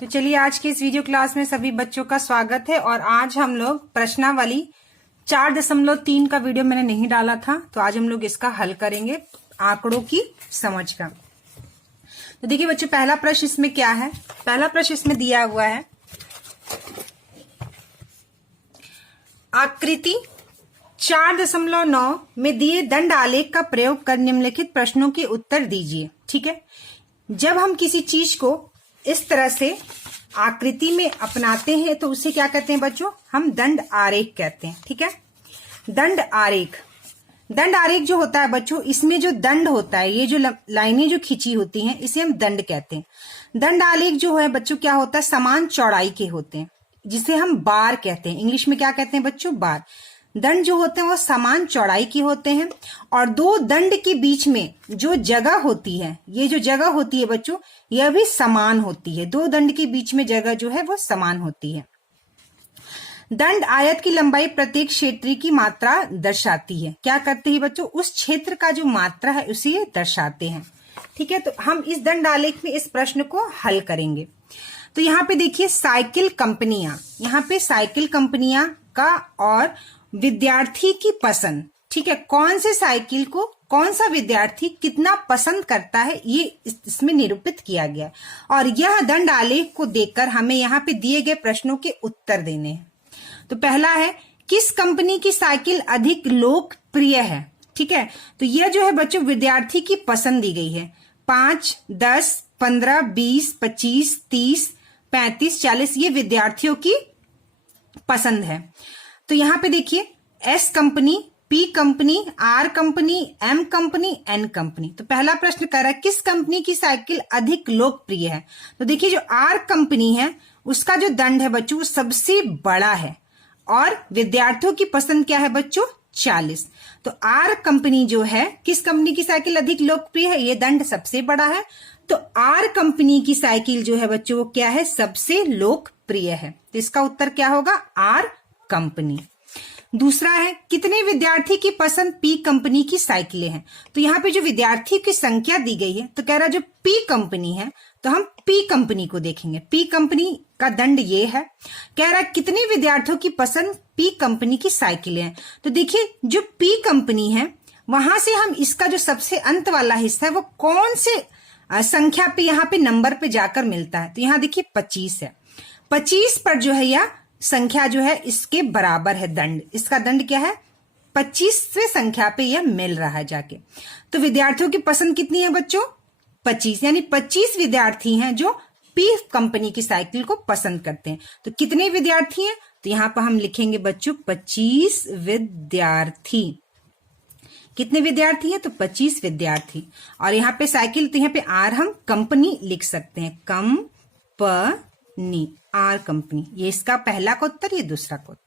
तो चलिए आज के इस वीडियो क्लास में सभी बच्चों का स्वागत है। और आज हम लोग प्रश्नावली 4.3 का वीडियो मैंने नहीं डाला था, तो आज हम लोग इसका हल करेंगे आंकड़ों की समझ का। तो देखिए बच्चों, पहला प्रश्न इसमें क्या है। पहला प्रश्न इसमें दिया हुआ है, आकृति 4.9 में दिए दंड आलेख का प्रयोग कर निम्नलिखित प्रश्नों के उत्तर दीजिए। ठीक है, जब हम किसी चीज को इस तरह से आकृति में अपनाते हैं तो उसे क्या कहते हैं बच्चों, हम दंड आरेख कहते हैं। ठीक है, दंड आरेख। दंड आरेख जो होता है बच्चों, इसमें जो दंड होता है, ये जो लाइनें जो खींची होती हैं, इसे हम दंड कहते हैं। दंड आलेख जो है बच्चों क्या होता है, समान चौड़ाई के होते हैं, जिसे हम बार कहते हैं। इंग्लिश में क्या कहते हैं बच्चों, बार। दंड जो होते हैं वो समान चौड़ाई के होते हैं, और दो दंड के बीच में जो जगह होती है, ये जो जगह होती है बच्चों, यह भी समान होती है। दो दंड के बीच में जगह जो है वो समान होती है। दंड आयत की लंबाई प्रत्येक क्षेत्र की मात्रा दर्शाती है। क्या करते हैं बच्चों, उस क्षेत्र का जो मात्रा है उसे दर्शाते हैं। ठीक है, तो हम इस दंड आलेख में इस प्रश्न को हल करेंगे। तो यहाँ पे देखिए साइकिल कंपनियां, यहाँ पे साइकिल कंपनियां का और विद्यार्थी की पसंद। ठीक है, कौन से साइकिल को कौन सा विद्यार्थी कितना पसंद करता है, ये इसमें निरूपित किया गया। और यह दंड आलेख को देखकर हमें यहाँ पे दिए गए प्रश्नों के उत्तर देने हैं। तो पहला है, किस कंपनी की साइकिल अधिक लोकप्रिय है। ठीक है, तो यह जो है बच्चों विद्यार्थी की पसंद दी गई है। 5, 10, 15, 20, 25, 30, 35, 40 ये विद्यार्थियों की पसंद है। तो यहाँ पे देखिए S company, P company, R company, M company, N company. तो पहला प्रश्न कह रहा है किस कंपनी की साइकिल अधिक लोकप्रिय है। तो देखिए जो आर कंपनी है उसका जो दंड है बच्चों वो सबसे बड़ा है, और विद्यार्थियों की पसंद क्या है बच्चों, 40। तो आर कंपनी जो है, किस कंपनी की साइकिल अधिक लोकप्रिय है, ये दंड सबसे बड़ा है। तो आर कंपनी की साइकिल जो है बच्चों वो क्या है, सबसे लोकप्रिय है। तो इसका उत्तर क्या होगा, आर कंपनी। दूसरा है, कितने विद्यार्थी की पसंद पी कंपनी की साइकिलें हैं। तो यहाँ पे जो विद्यार्थी की संख्या दी गई है, तो कह रहा है जो पी कंपनी है, तो हम पी कंपनी को देखेंगे। पी कंपनी का दंड ये है। कह रहा है कितने विद्यार्थियों की पसंद पी कंपनी की साइकिलें हैं। तो देखिए जो पी कंपनी है, वहां से हम इसका जो सबसे अंत वाला हिस्सा है वो कौन से संख्या पे, यहाँ पे नंबर पे जाकर मिलता है। तो यहाँ देखिए 25 है। 25 पर जो है यह संख्या जो है इसके बराबर है दंड। इसका दंड क्या है, 25वें संख्या पे यह मिल रहा है जाके। तो विद्यार्थियों की पसंद कितनी है बच्चों, 25, यानी 25 विद्यार्थी हैं जो पी कंपनी की साइकिल को पसंद करते हैं। तो कितने विद्यार्थी हैं, तो यहाँ पर हम लिखेंगे बच्चों 25 विद्यार्थी। कितने विद्यार्थी हैं, तो 25 विद्यार्थी। और यहाँ पे साइकिल, तो यहाँ पे आर हम कंपनी लिख सकते हैं, कंपनी, आर कंपनी। ये इसका पहला का उत्तर, ये दूसरा का उत्तर।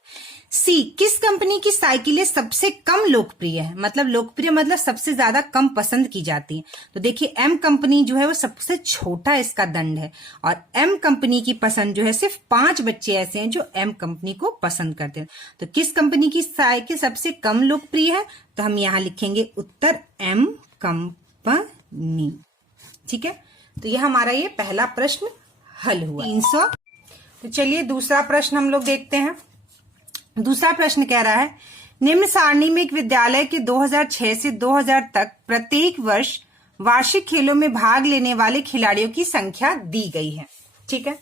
सी, किस कंपनी की साइकिलें सबसे कम लोकप्रिय है। मतलब लोकप्रिय मतलब सबसे ज्यादा कम पसंद की जाती है। तो देखिए एम कंपनी जो है वो सबसे छोटा इसका दंड है, और एम कंपनी की पसंद जो है, सिर्फ 5 बच्चे ऐसे हैं जो एम कंपनी को पसंद करते हैं। तो किस कंपनी की साइकिल सबसे कम लोकप्रिय है, तो हम यहाँ लिखेंगे उत्तर एम कंपनी। ठीक है, तो यह हमारा ये पहला प्रश्न हल हुआ। 300। तो चलिए दूसरा प्रश्न हम लोग देखते हैं। दूसरा प्रश्न कह रहा है, निम्न सारणी में एक विद्यालय के 2006 से 2000 तक प्रत्येक वर्ष वार्षिक खेलों में भाग लेने वाले खिलाड़ियों की संख्या दी गई है। ठीक है,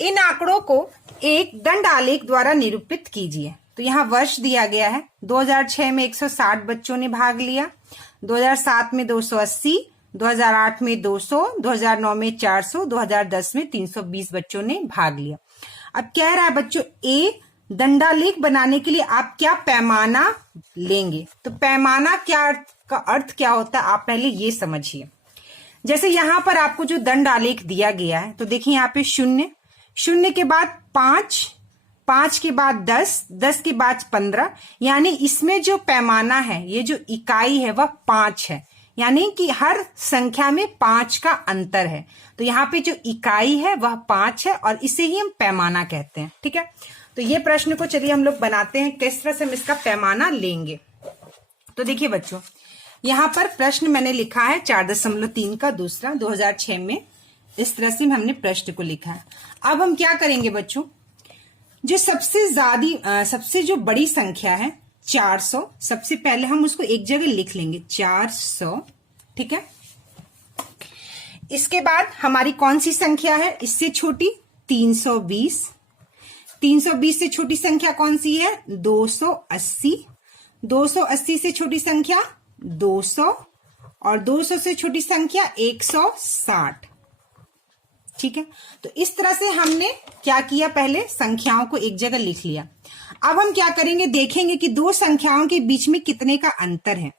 इन आंकड़ों को एक दंड आलेख द्वारा निरूपित कीजिए। तो यहाँ वर्ष दिया गया है, 2006 में 160 बच्चों ने भाग लिया, 2007 में 280, 2008 में 200, 2009 में 400, 2010 में 320 बच्चों ने भाग लिया। अब कह रहा है बच्चों, ए दंडालेख बनाने के लिए आप क्या पैमाना लेंगे। तो पैमाना का अर्थ क्या होता है, आप पहले ये समझिए। जैसे यहां पर आपको जो दंड आलेख दिया गया है, तो देखिए यहाँ पे 0, 0 के बाद 5, 5 के बाद 10, 10 के बाद 15, यानी इसमें जो पैमाना है, ये जो इकाई है वह 5 है, यानी कि हर संख्या में 5 का अंतर है। तो यहाँ पे जो इकाई है वह 5 है, और इसे ही हम पैमाना कहते हैं। ठीक है, तो ये प्रश्न को चलिए हम लोग बनाते हैं, किस तरह से हम इसका पैमाना लेंगे। तो देखिए बच्चों, यहाँ पर प्रश्न मैंने लिखा है 4.3 का दूसरा, 2006 में इस तरह से हमने प्रश्न को लिखा है। अब हम क्या करेंगे बच्चों, जो सबसे जो बड़ी संख्या है 400, सबसे पहले हम उसको एक जगह लिख लेंगे 400, ठीक है। इसके बाद हमारी कौन सी संख्या है इससे छोटी, 320। 320 से छोटी संख्या कौन सी है, 280। 280 से छोटी संख्या 200, और 200 से छोटी संख्या 160, ठीक है। तो इस तरह से हमने क्या किया, पहले संख्याओं को एक जगह लिख लिया। अब हम क्या करेंगे, देखेंगे कि दो संख्याओं के बीच में कितने का अंतर है।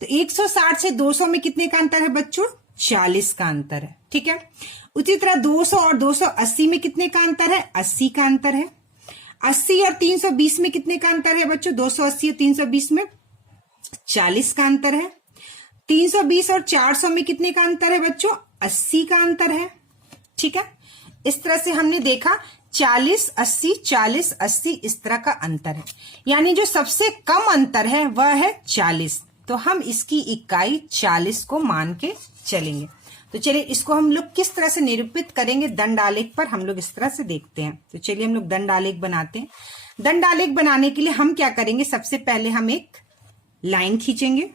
तो 160 से 200 में कितने का अंतर है बच्चों, 40 का अंतर है, ठीक है। उसी तरह 200 और 280 में कितने का अंतर है, 80 का अंतर है। 80 और 320 में कितने का अंतर है बच्चों, 280 और 320 में 40 का अंतर है। 320 और 400 में कितने का अंतर है बच्चों, 80 का अंतर है, ठीक है। इस तरह से हमने देखा 40 80 40 80 इस तरह का अंतर है, यानी जो सबसे कम अंतर है वह है 40। तो हम इसकी इकाई 40 को मान के चलेंगे। तो चलिए इसको हम लोग किस तरह से निरूपित करेंगे, दंड आलेख पर हम लोग इस तरह से देखते हैं। तो चलिए हम लोग दंड आलेख बनाते हैं। दंड आलेख बनाने के लिए हम क्या करेंगे, सबसे पहले हम एक लाइन खींचेंगे,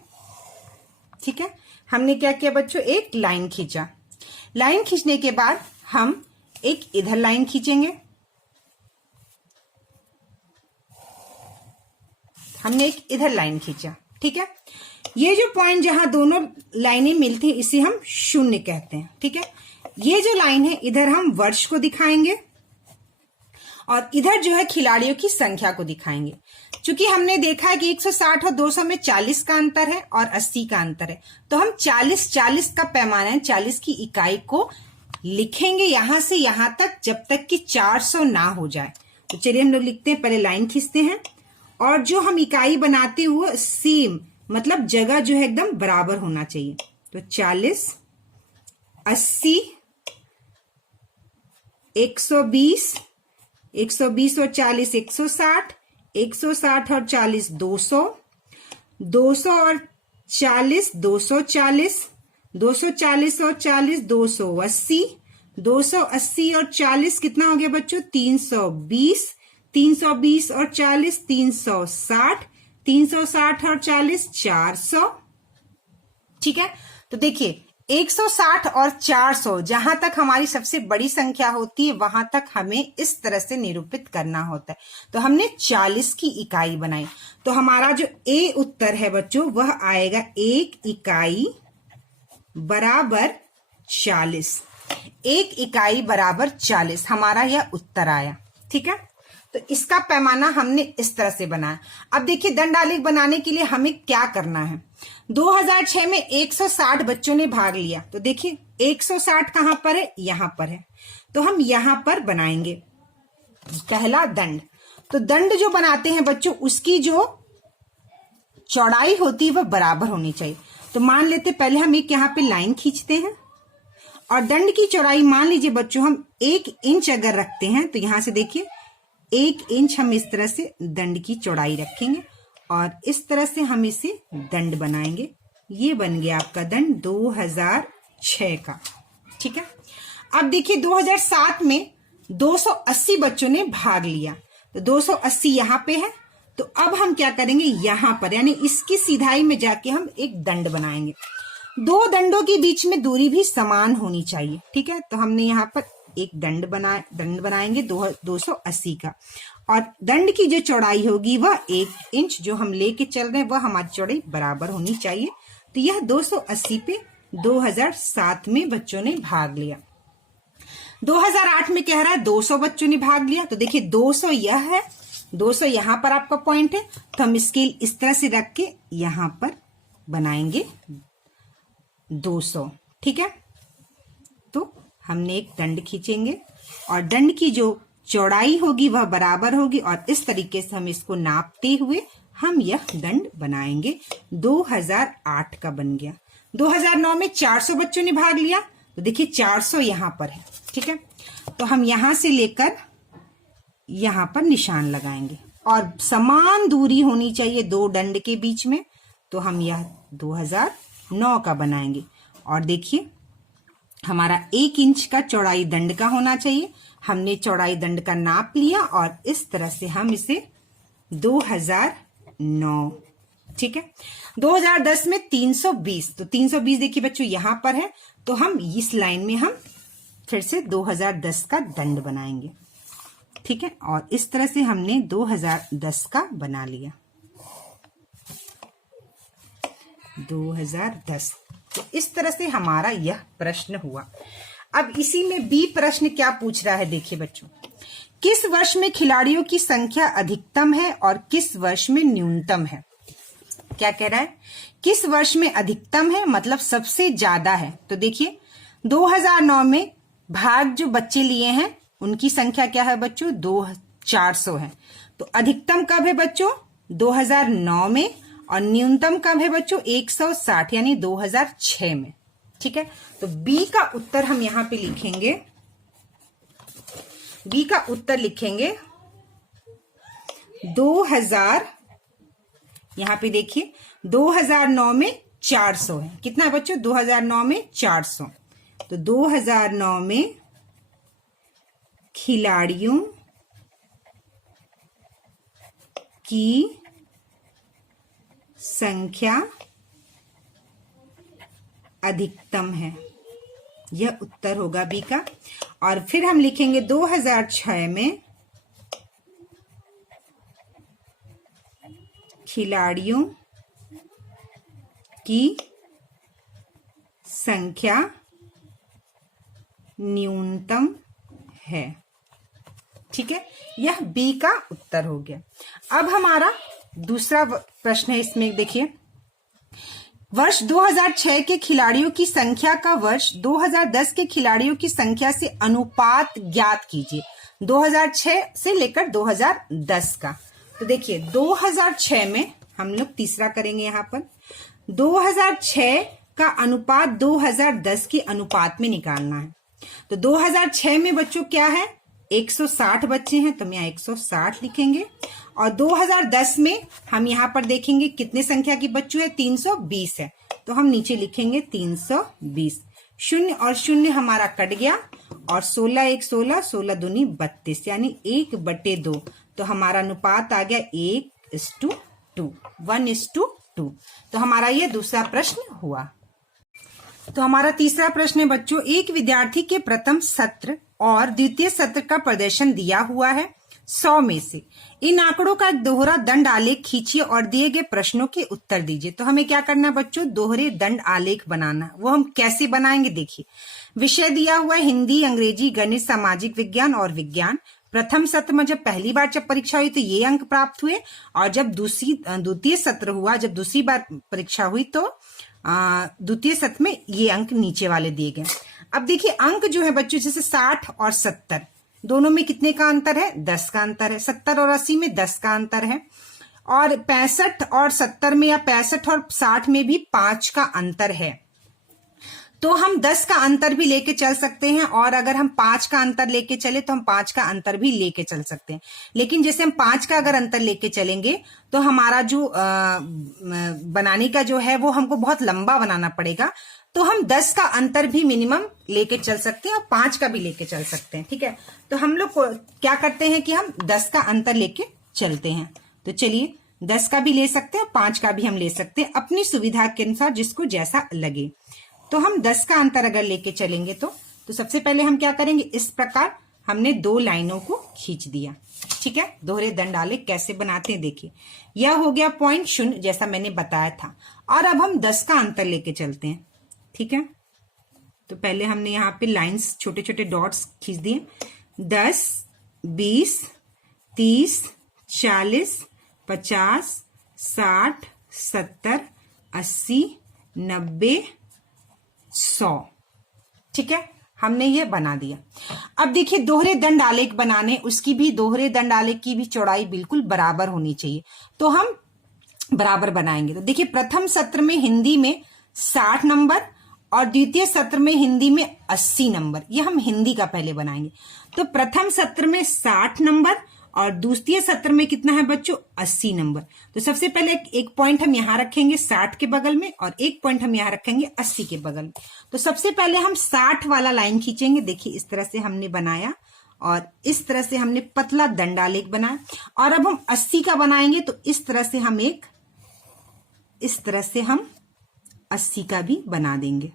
ठीक है। हमने क्या किया बच्चों, एक लाइन खींचा। लाइन खींचने के बाद हम एक इधर लाइन खींचेंगे, हमने एक इधर लाइन खींचा, ठीक है। ये जो पॉइंट जहां दोनों लाइनें मिलती हैं इसे हम शून्य कहते हैं, ठीक है। ये जो लाइन है इधर हम वर्ष को दिखाएंगे और इधर जो है खिलाड़ियों की संख्या को दिखाएंगे। चूंकि हमने देखा है कि 160 और 200 में 40 का अंतर है और 80 का अंतर है, तो हम 40 का पैमाना है, 40 की इकाई को लिखेंगे यहां से यहां तक जब तक कि 400 ना हो जाए। तो चलिए हम लोग लिखते हैं, पहले लाइन खींचते हैं और जो हम इकाई बनाते हुए सेम मतलब जगह जो है एकदम बराबर होना चाहिए। तो 40 80 120 120 और 40 160 160 और 40 200 200 और 40 240 240 और 40 280 280 और 40 कितना हो गया बच्चों, 320 320 और 40 360 360 और 40 400, ठीक है। तो देखिए 160 और 400 जहां तक हमारी सबसे बड़ी संख्या होती है वहां तक हमें इस तरह से निरूपित करना होता है। तो हमने 40 की इकाई बनाई। तो हमारा जो ए उत्तर है बच्चों वह आएगा 1 इकाई बराबर 40। 1 इकाई बराबर 40 हमारा यह उत्तर आया, ठीक है। तो इसका पैमाना हमने इस तरह से बनाया। अब देखिए दंड आलेख बनाने के लिए हमें क्या करना है। 2006 में 160 बच्चों ने भाग लिया। तो देखिए 160 कहां पर है, यहां पर है। तो हम यहां पर बनाएंगे पहला दंड। तो दंड जो बनाते हैं बच्चों उसकी जो चौड़ाई होती है वह बराबर होनी चाहिए। तो मान लेते पहले हम एक यहां पे लाइन खींचते हैं और दंड की चौड़ाई मान लीजिए बच्चों हम 1 इंच अगर रखते हैं तो यहां से देखिए 1 इंच हम इस तरह से दंड की चौड़ाई रखेंगे और इस तरह से हम इसे दंड बनाएंगे। ये बन गया आपका दंड 2006 का, ठीक है। अब देखिए 2007 में 280 बच्चों ने भाग लिया। तो 280 यहाँ पे है। तो अब हम क्या करेंगे, यहां पर यानी इसकी सीधाई में जाके हम एक दंड बनाएंगे। दो दंडों के बीच में दूरी भी समान होनी चाहिए, ठीक है। तो हमने यहाँ पर एक दंड बनाएंगे 280 का और दंड की जो चौड़ाई होगी वह 1 इंच जो हम लेके चल रहे हैं वह हमारी चौड़ाई बराबर होनी चाहिए। तो यह 280 पे 2007 में बच्चों ने भाग लिया। 2008 में कह रहा है 200 बच्चों ने भाग लिया। तो देखिए 200 यह है, 200 यहां पर आपका पॉइंट है। तो हम स्केल इस तरह से रख के यहां पर बनाएंगे 200, ठीक है। तो हमने एक दंड खींचेंगे और दंड की जो चौड़ाई होगी वह बराबर होगी और इस तरीके से हम इसको नापते हुए हम यह दंड बनाएंगे। 2008 का बन गया। 2009 में 400 बच्चों ने भाग लिया। तो देखिए 400 यहां पर है, ठीक है। तो हम यहां से लेकर यहां पर निशान लगाएंगे और समान दूरी होनी चाहिए दो दंड के बीच में। तो हम यह 2009 का बनाएंगे और देखिए हमारा 1 इंच का चौड़ाई दंड का होना चाहिए। हमने चौड़ाई दंड का नाप लिया और इस तरह से हम इसे 2009, ठीक है। 2010 में 320, तो 320 देखिए बच्चों यहां पर है, तो हम इस लाइन में हम फिर से 2010 का दंड बनाएंगे, ठीक है। और इस तरह से हमने 2010 का बना लिया, 2010। तो इस तरह से हमारा यह प्रश्न हुआ। अब इसी में बी प्रश्न क्या पूछ रहा है, देखिए बच्चों, किस वर्ष में खिलाड़ियों की संख्या अधिकतम है और किस वर्ष में न्यूनतम है। क्या कह रहा है, किस वर्ष में अधिकतम है मतलब सबसे ज्यादा है। तो देखिए 2009 में भाग जो बच्चे लिए हैं उनकी संख्या क्या है बच्चों, 400 है। तो अधिकतम कब है बच्चों, 2009 में, और न्यूनतम कब है बच्चों, 160 यानी 2006 में, ठीक है। तो बी का उत्तर हम यहां पे लिखेंगे, बी का उत्तर लिखेंगे 2000, यहां पे देखिए 2009 में 400 है। कितना है बच्चों, 2009 में 400। तो 2009 में खिलाड़ियों की संख्या अधिकतम है, यह उत्तर होगा बी का। और फिर हम लिखेंगे 2006 में खिलाड़ियों की संख्या न्यूनतम है, ठीक है। यह बी का उत्तर हो गया। अब हमारा दूसरा प्रश्न है, इसमें देखिए, वर्ष 2006 के खिलाड़ियों की संख्या का वर्ष 2010 के खिलाड़ियों की संख्या से अनुपात ज्ञात कीजिए, 2006 से लेकर 2010 का। तो देखिए 2006 में हम लोग तीसरा करेंगे, यहां पर 2006 का अनुपात 2010 के अनुपात में निकालना है। तो 2006 में बच्चों क्या है, 160 बच्चे हैं, तो हम यहाँ 160 लिखेंगे। और 2010 में हम यहाँ पर देखेंगे कितने संख्या की बच्चों है, 320 है, तो हम नीचे लिखेंगे 320। शून्य और शून्य हमारा कट गया, और 16 1 16, 16 दूनी 32, यानी 1/2। तो हमारा अनुपात आ गया 1:2, 1:2। तो हमारा ये दूसरा प्रश्न हुआ। तो हमारा तीसरा प्रश्न है बच्चों, एक विद्यार्थी के प्रथम सत्र और द्वितीय सत्र का प्रदर्शन दिया हुआ है 100 में से। इन आंकड़ों का एक दोहरा दंड आलेख खींचिए और दिए गए प्रश्नों के उत्तर दीजिए। तो हमें क्या करना है बच्चों, दोहरे दंड आलेख बनाना। वो हम कैसे बनाएंगे, देखिए विषय दिया हुआ है हिंदी, अंग्रेजी, गणित, सामाजिक विज्ञान और विज्ञान। प्रथम सत्र में जब पहली बार जब परीक्षा हुई तो ये अंक प्राप्त हुए, और जब द्वितीय सत्र हुआ, जब दूसरी बार परीक्षा हुई तो द्वितीय सत्र में ये अंक नीचे वाले दिए गए। अब देखिए अंक जो है बच्चों, जैसे 60 और 70 दोनों में कितने का अंतर है, 10 का अंतर है। 70 और 80 में 10 का अंतर है। और 65 और 70 में, या 65 और 60 में भी 5 का अंतर है। तो हम 10 का अंतर भी लेके चल सकते हैं, और अगर हम 5 का अंतर लेके चले तो हम 5 का अंतर भी लेके चल सकते हैं। लेकिन जैसे हम 5 का अगर अंतर लेके चलेंगे तो हमारा जो बनाने का जो है वो हमको बहुत लंबा बनाना पड़ेगा। तो हम 10 का अंतर भी मिनिमम लेके चल सकते हैं और 5 का भी लेके चल सकते हैं, ठीक है। तो हम लोग क्या करते हैं कि हम 10 का अंतर लेके चलते हैं। तो चलिए 10 का भी ले सकते हैं, 5 का भी हम ले सकते हैं, अपनी सुविधा के अनुसार जिसको जैसा लगे। तो हम 10 का अंतर अगर लेके चलेंगे तो सबसे पहले हम क्या करेंगे, इस प्रकार हमने 2 लाइनों को खींच दिया, ठीक है। दोहरे दंड आलेख कैसे बनाते हैं देखिए, यह हो गया पॉइंट 0 जैसा मैंने बताया था। और अब हम 10 का अंतर लेके चलते हैं, ठीक है। तो पहले हमने यहाँ पे लाइंस, छोटे छोटे डॉट्स खींच दिए। 10, 20, 30, 40, 50, 60, 70, 80, 90, 100, ठीक है। हमने ये बना दिया। अब देखिए दोहरे दंड आलेख बनाने, उसकी भी दोहरे दंड आलेख की भी चौड़ाई बिल्कुल बराबर होनी चाहिए। तो हम बराबर बनाएंगे। तो देखिए प्रथम सत्र में हिंदी में 60 नंबर और द्वितीय सत्र में हिंदी में 80 नंबर, ये हम हिंदी का पहले बनाएंगे। तो प्रथम सत्र में 60 नंबर और द्वितीय सत्र में कितना है बच्चों 80 नंबर। तो सबसे पहले एक पॉइंट हम यहां रखेंगे 60 के बगल में और एक पॉइंट हम यहां रखेंगे 80 के बगल में। तो सबसे पहले हम 60 वाला लाइन खींचेंगे। देखिए इस तरह से हमने बनाया और इस तरह से हमने पतला दंडालेख बनाया। और अब हम 80 का बनाएंगे तो इस तरह से हम 80 का भी बना देंगे।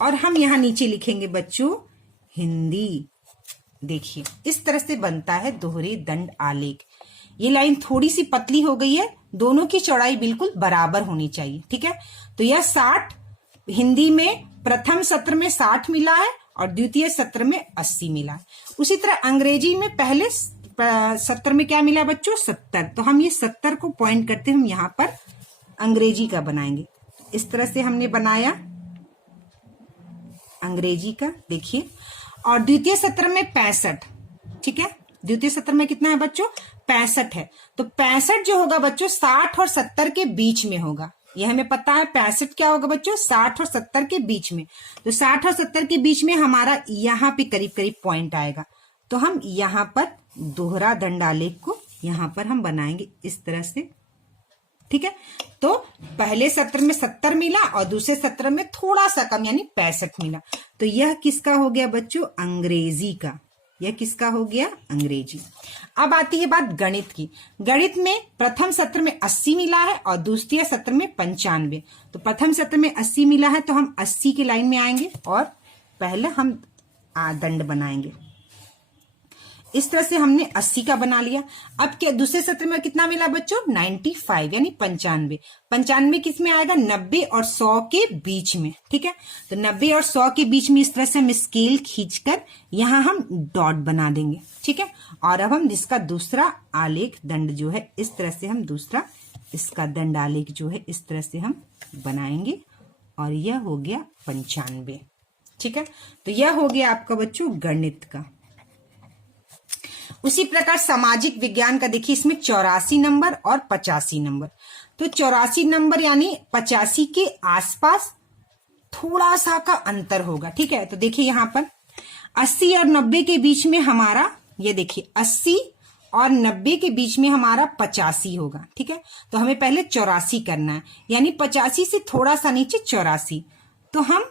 और हम यहां नीचे लिखेंगे बच्चों हिंदी। देखिए इस तरह से बनता है दोहरे दंड आलेख। ये लाइन थोड़ी सी पतली हो गई है, दोनों की चौड़ाई बिल्कुल बराबर होनी चाहिए, ठीक है। तो यह 60 हिंदी में प्रथम सत्र में 60 मिला है और द्वितीय सत्र में 80 मिला है। उसी तरह अंग्रेजी में पहले सत्र में क्या मिला बच्चों 70। तो हम ये 70 को पॉइंट करते हम यहां पर अंग्रेजी का बनाएंगे। इस तरह से हमने बनाया अंग्रेजी का, देखिए। और द्वितीय सत्र में 65, ठीक है। द्वितीय सत्र में कितना है बच्चों 65 है। तो 65 जो होगा बच्चों 60 और 70 के बीच में होगा। यह हमें पता है 65 क्या होगा बच्चों 60 और 70 के बीच में। तो 60 और 70 के बीच में हमारा यहाँ पे करीब करीब पॉइंट आएगा। तो हम यहाँ पर दोहरा दंडालेख को यहाँ पर हम बनाएंगे इस तरह से, ठीक है। तो पहले सत्र में 70 मिला और दूसरे सत्र में थोड़ा सा कम यानी 65 मिला। तो यह किसका हो गया बच्चों अंग्रेजी का। यह किसका हो गया अंग्रेजी। अब आती है बात गणित की। गणित में प्रथम सत्र में 80 मिला है और द्वितीय सत्र में 95। तो प्रथम सत्र में 80 मिला है तो हम 80 की लाइन में आएंगे और पहले हम दंड बनाएंगे। इस तरह से हमने 80 का बना लिया। अब क्या दूसरे सत्र में कितना मिला बच्चों 95 यानी 95। 95 किस में आएगा 90 और 100 के बीच में, ठीक है। तो 90 और 100 के बीच में इस तरह से हम स्केल खींचकर यहां हम डॉट बना देंगे, ठीक है। और अब हम जिसका दूसरा आलेख दंड जो है इस तरह से हम दूसरा इसका दंड आलेख जो है इस तरह से हम बनाएंगे और यह हो गया 95, ठीक है। तो यह हो गया आपका बच्चों गणित का। उसी प्रकार सामाजिक विज्ञान का देखिए, इसमें 84 नंबर और 85 नंबर। तो 84 नंबर यानी 85 के आसपास थोड़ा सा का अंतर होगा, ठीक है। तो देखिए यहां पर 80 और 90 के बीच में हमारा ये देखिए 80 और 90 के बीच में हमारा 85 होगा, ठीक है। तो हमें पहले 84 करना है यानी 85 से थोड़ा सा नीचे 84। तो हम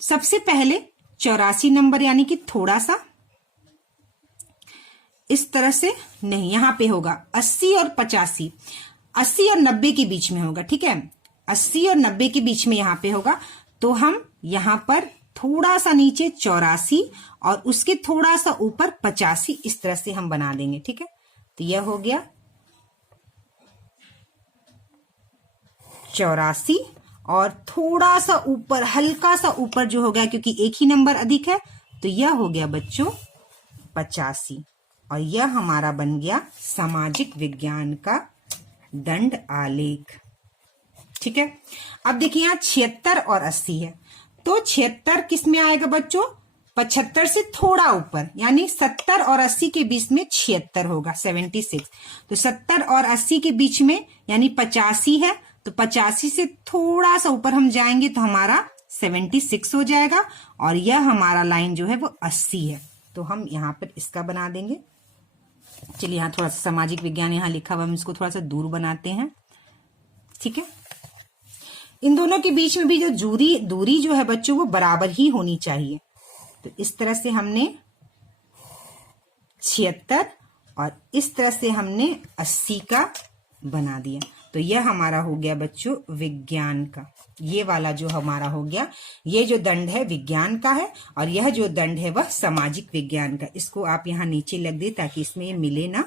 सबसे पहले 84 नंबर यानी कि थोड़ा सा इस तरह से नहीं, यहां पे होगा 80 और 85, 80 और 90 के बीच में होगा, ठीक है। 80 और 90 के बीच में यहां पे होगा। तो हम यहां पर थोड़ा सा नीचे 84 और उसके थोड़ा सा ऊपर 85 इस तरह से हम बना देंगे, ठीक है। तो यह हो गया 84 और थोड़ा सा ऊपर हल्का सा ऊपर जो हो गया क्योंकि एक ही नंबर अधिक है तो यह हो गया बच्चों 85। और यह हमारा बन गया सामाजिक विज्ञान का दंड आलेख, ठीक है। अब देखिए यहाँ 76 और 80 है। तो 76 किस में आएगा बच्चों 75 से थोड़ा ऊपर यानी 70 और 80 के बीच में 76 होगा 76। तो 70 और 80 के बीच में यानी 85 है। तो 85 से थोड़ा सा ऊपर हम जाएंगे तो हमारा 76 हो जाएगा और यह हमारा लाइन जो है वो 80 है। तो हम यहाँ पर इसका बना देंगे। चलिए यहाँ थोड़ा सा सामाजिक विज्ञान यहाँ लिखा हुआ, हम इसको थोड़ा सा दूर बनाते हैं, ठीक है। इन दोनों के बीच में भी जो दूरी जो है बच्चों वो बराबर ही होनी चाहिए। तो इस तरह से हमने 76 और इस तरह से हमने 80 का बना दिया। तो यह हमारा हो गया बच्चों विज्ञान का। ये वाला जो हमारा हो गया, ये जो दंड है विज्ञान का है और यह जो दंड है वह सामाजिक विज्ञान का। इसको आप यहाँ नीचे लग दे ताकि इसमें ये मिले ना।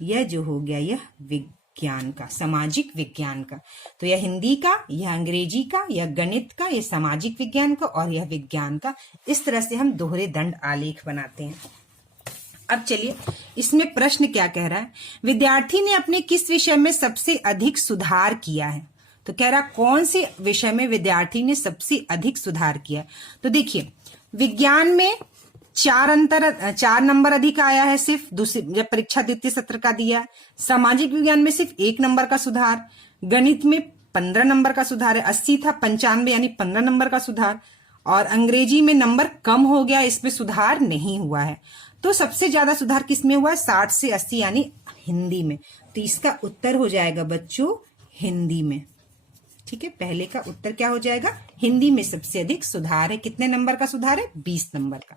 यह जो हो गया यह विज्ञान का, सामाजिक विज्ञान का। तो यह हिंदी का, यह अंग्रेजी का, यह गणित का, यह सामाजिक विज्ञान का और यह विज्ञान का। इस तरह से हम दोहरे दंड आलेख बनाते हैं। अब चलिए इसमें प्रश्न क्या कह रहा है, विद्यार्थी ने अपने किस विषय में सबसे अधिक सुधार किया है। तो कह रहा कौन से विषय में विद्यार्थी ने सबसे अधिक सुधार किया। तो देखिए विज्ञान में 4 नंबर अधिक आया है सिर्फ जब परीक्षा द्वितीय सत्र का दिया है। सामाजिक विज्ञान में सिर्फ 1 नंबर का सुधार। गणित में 15 नंबर का सुधार है, 80 था 95 यानी 15 नंबर का सुधार। और अंग्रेजी में नंबर कम हो गया, इसमें सुधार नहीं हुआ है। तो सबसे ज्यादा सुधार किसमें हुआ है? 60 से 80 यानी हिंदी में। तो इसका उत्तर हो जाएगा बच्चों हिंदी में। ठीक है, पहले का उत्तर क्या हो जाएगा? हिंदी में सबसे अधिक सुधार है। कितने नंबर का सुधार है? 20 नंबर का।